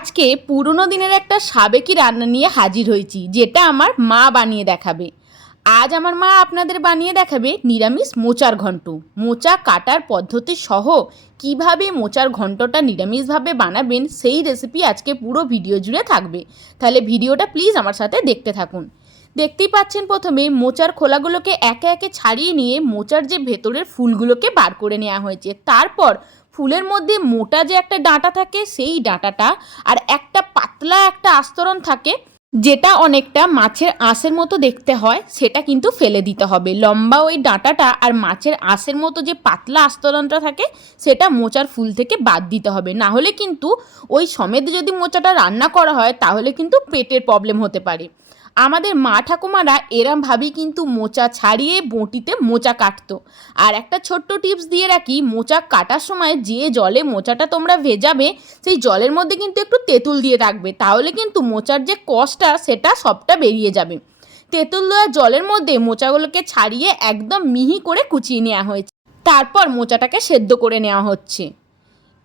আজকে পুরনো দিনের একটা সাবেকি রান্না নিয়ে হাজির হয়েছি, যেটা আমার মা বানিয়ে দেখাবে। আজ আমার মা আপনাদের বানিয়ে দেখাবে নিরামিষ মোচার ঘন্ট। মোচা কাটার পদ্ধতি সহ কিভাবে মোচার ঘন্টটা নিরামিষভাবে বানাবেন সেই রেসিপি আজকে পুরো ভিডিও জুড়ে থাকবে। তাহলে ভিডিওটা প্লিজ আমার সাথে দেখতে থাকুন। দেখতেই পাচ্ছেন, প্রথমে মোচার খোলাগুলোকে একে একে ছাড়িয়ে নিয়ে মোচার যে ভেতরের ফুলগুলোকে বার করে নেওয়া হয়েছে। তারপর ফুলের মধ্যে মোটা যে একটা ডাঁটা থাকে সেই ডাঁটাটা আর একটা পাতলা একটা আস্তরণ থাকে, যেটা অনেকটা মাছের আঁশের মতো দেখতে হয়, সেটা কিন্তু ফেলে দিতে হবে। লম্বা ওই ডাঁটাটা আর মাছের আঁশের মতো যে পাতলা আস্তরণটা থাকে সেটা মোচার ফুল থেকে বাদ দিতে হবে। না হলে কিন্তু ওই সমেত যদি মোচাটা রান্না করা হয় তাহলে কিন্তু পেটের প্রবলেম হতে পারে। আমাদের মা ঠাকুমারা এরমভাবেই কিন্তু মোচা ছাড়িয়ে বঁটিতে মোচা কাটতো। আর একটা ছোট্ট টিপস দিয়ে রাখি, মোচা কাটার সময় যে জলে মোচাটা তোমরা ভেজাবে সেই জলের মধ্যে কিন্তু একটু তেঁতুল দিয়ে রাখবে, তাহলে কিন্তু মোচার যে কষটা সেটা সবটা বেরিয়ে যাবে। তেঁতুল দেওয়া জলের মধ্যে মোচাগুলোকে ছাড়িয়ে একদম মিহি করে কুচিয়ে নেওয়া হয়েছে। তারপর মোচাটাকে সেদ্ধ করে নেওয়া হচ্ছে।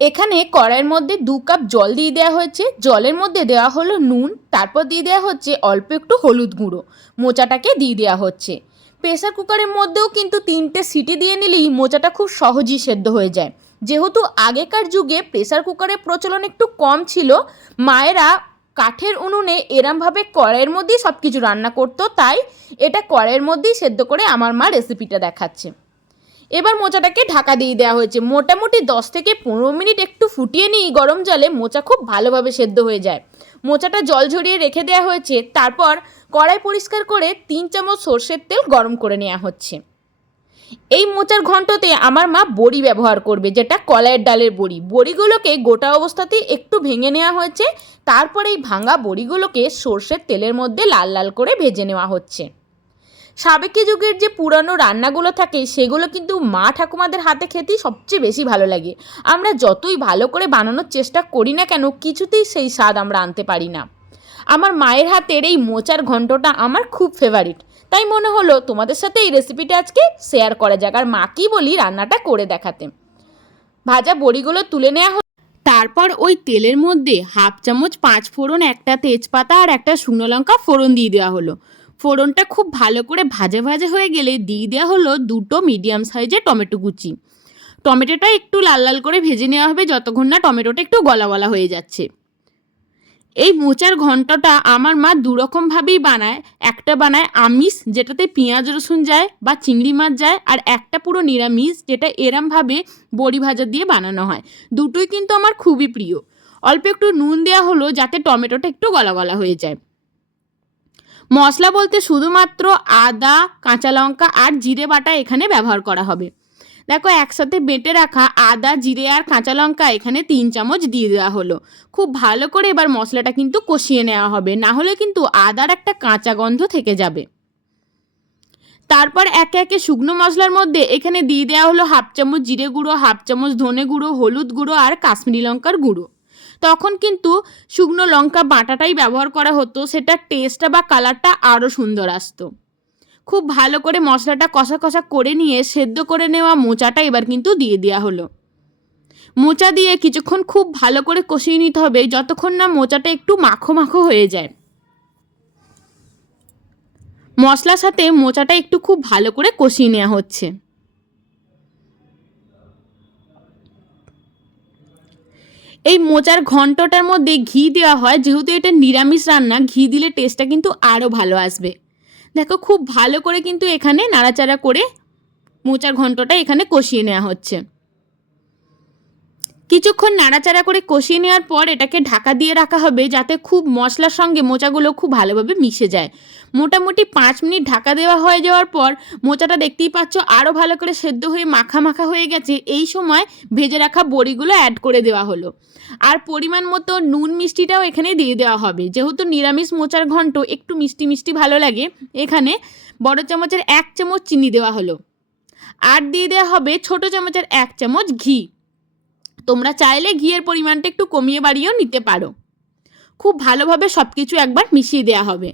এখানে কড়াইয়ের মধ্যে 2 কাপ জল দিয়ে দেওয়া হয়েছে। জলের মধ্যে দেওয়া হলো নুন, তারপর দিয়ে দেওয়া হচ্ছে অল্প একটু হলুদ গুঁড়ো। মোচাটাকে দিয়ে দেওয়া হচ্ছে। প্রেসার কুকারের মধ্যেও কিন্তু 3টে সিটি দিয়ে নিলেই মোচাটা খুব সহজেই সেদ্ধ হয়ে যায়। যেহেতু আগেকার যুগে প্রেসার কুকারের প্রচলন একটু কম ছিল, মায়েরা কাঠের উনুনে এরমভাবে কড়াইয়ের মধ্যেই সব কিছু রান্না করতো, তাই এটা কড়াইয়ের মধ্যেই সেদ্ধ করে আমার মা রেসিপিটা দেখাচ্ছে। এবার মোচাটাকে ঢাকা দিয়ে দেওয়া হয়েছে। মোটামুটি 10 থেকে 15 মিনিট একটু ফুটিয়ে নিই গরম জলে, মোচা খুব ভালোভাবে সেদ্ধ হয়ে যায়। মোচাটা জল ঝরিয়ে রেখে দেওয়া হয়েছে। তারপর কড়াই পরিষ্কার করে 3 চামচ সর্ষের তেল গরম করে নেওয়া হচ্ছে। এই মোচার ঘন্টতে আমার মা বড়ি ব্যবহার করবে, যেটা কলাইয়ের ডালের বড়ি। বড়িগুলোকে গোটা অবস্থাতেই একটু ভেঙে নেওয়া হয়েছে। তারপর এই ভাঙা বড়িগুলোকে সর্ষের তেলের মধ্যে লাল লাল করে ভেজে নেওয়া হচ্ছে। সাবেকি যুগের যে পুরানো রান্নাগুলো থাকে সেগুলো কিন্তু মা ঠাকুমাদের হাতে খেতেই সবচেয়ে বেশি ভালো লাগে। আমরা যতই ভালো করে বানানোর চেষ্টা করি না কেন, কিছুতেই সেই স্বাদ আমরা আনতে পারি না। আমার মায়ের হাতের এই মোচার ঘন্টটা আমার খুব ফেভারিট, তাই মনে হলো তোমাদের সাথে এই রেসিপিটা আজকে শেয়ার করা যাক, আর মাকেই বলি রান্নাটা করে দেখাতে। ভাজা বড়িগুলো তুলে নেওয়া হলো। তারপর ওই তেলের মধ্যে 1/2 চামচ 5 ফোড়ন, একটা তেজপাতা আর একটা শুকনো লঙ্কা ফোড়ন দিয়ে দেওয়া হলো। ফোড়নটা খুব ভালো করে ভাজা ভাজা হয়ে গেলে দিয়ে দেওয়া হলো 2টো মিডিয়াম সাইজের টমেটো কুচি। টমেটোটা একটু লাল লাল করে ভেজে নেওয়া হবে যতক্ষণ না টমেটোটা একটু গলা গলা হয়ে যাচ্ছে। এই মোচার ঘন্টটা আমার মা 2 রকমভাবেই বানায়। একটা বানায় আমিষ, যেটাতে পেঁয়াজ রসুন যায় বা চিংড়ি মাছ যায়, আর একটা পুরো নিরামিষ, যেটা এরমভাবে বড়ি ভাজা দিয়ে বানানো হয়। দুটোই কিন্তু আমার খুবই প্রিয়। অল্প একটু নুন দেওয়া হলো যাতে টমেটোটা একটু গলা গলা হয়ে যায়। মশলা বলতে শুধুমাত্র আদা, কাঁচা লঙ্কা আর জিরে বাটা এখানে ব্যবহার করা হবে। দেখো, একসাথে বেটে রাখা আদা, জিরে আর কাঁচা লঙ্কা এখানে 3 চামচ দিয়ে দেওয়া হলো। খুব ভালো করে এবার মশলাটা কিন্তু কষিয়ে নেওয়া হবে, না হলে কিন্তু আদার একটা কাঁচা গন্ধ থেকে যাবে। তারপর একে একে শুকনো মশলার মধ্যে এখানে দিয়ে দেওয়া হলো 1/2 চামচ জিরে গুঁড়ো, 1/2 চামচ ধনে গুঁড়ো, হলুদ গুঁড়ো আর কাশ্মীরি লঙ্কার গুঁড়ো। তখন কিন্তু শুকনো লঙ্কা বাটাটাই ব্যবহার করা হতো, সেটা টেস্টটা বা কালারটা আরও সুন্দর আসতো। খুব ভালো করে মশলাটা কষা কষা করে নিয়ে সেদ্ধ করে নেওয়া মোচাটা এবার কিন্তু দিয়ে দেওয়া হলো। মোচা দিয়ে কিছুক্ষণ খুব ভালো করে কষিয়ে নিতে হবে, যতক্ষণ না মোচাটা একটু মাখো মাখো হয়ে যায়। মশলার সাথে মোচাটা একটু খুব ভালো করে কষিয়ে নেওয়া হচ্ছে। এই মোচার ঘন্টটার মধ্যে ঘি দেওয়া হয়, যেহেতু এটা নিরামিষ রান্না, ঘি দিলে টেস্টটা কিন্তু আরও ভালো আসবে। দেখো, খুব ভালো করে কিন্তু এখানে নাড়াচাড়া করে মোচার ঘন্টটা এখানে কষিয়ে নেওয়া হচ্ছে। কিছুক্ষণ নাড়াচাড়া করে কষিয়ে নেওয়ার পর এটাকে ঢাকা দিয়ে রাখা হবে, যাতে খুব মশলার সঙ্গে মোচাগুলো খুব ভালোভাবে মিশে যায়। মোটামুটি 5 মিনিট ঢাকা দেওয়া হয়ে যাওয়ার পর মোচাটা দেখতেই পাচ্ছ আরও ভালো করে সেদ্ধ হয়ে মাখা মাখা হয়ে গেছে। এই সময় ভেজে রাখা বড়িগুলো অ্যাড করে দেওয়া হলো, আর পরিমাণ মতো নুন মিষ্টিটাও এখানে দিয়ে দেওয়া হবে। যেহেতু নিরামিষ মোচার ঘন্ট একটু মিষ্টি মিষ্টি ভালো লাগে, এখানে বড় চামচের 1 চামচ চিনি দেওয়া হলো, আর দিয়ে দেওয়া হবে ছোট চামচের 1 চামচ ঘি। তোমরা চাইলে ঘিয়ের পরিমাণটা একটু কমিয়ে বাড়িয়েও নিতে পারো। খুব ভালোভাবে সব কিছু একবার মিশিয়ে দেওয়া হবে,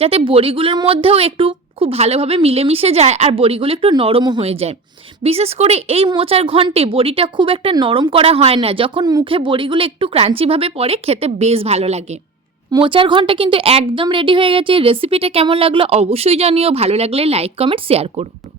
যাতে বড়িগুলোর মধ্যেও একটু খুব ভালোভাবে মিলেমিশে যায় আর বড়িগুলো একটু নরমও হয়ে যায়। বিশেষ করে এই মোচার ঘন্টে বড়িটা খুব একটা নরম করা হয় না, যখন মুখে বড়িগুলো একটু ক্রাঞ্চিভাবে পড়ে খেতে বেশ ভালো লাগে। মোচার ঘন্টা কিন্তু একদম রেডি হয়ে গেছে। রেসিপিটা কেমন লাগলো অবশ্যই জানিও, ভালো লাগলে লাইক কমেন্ট শেয়ার করো।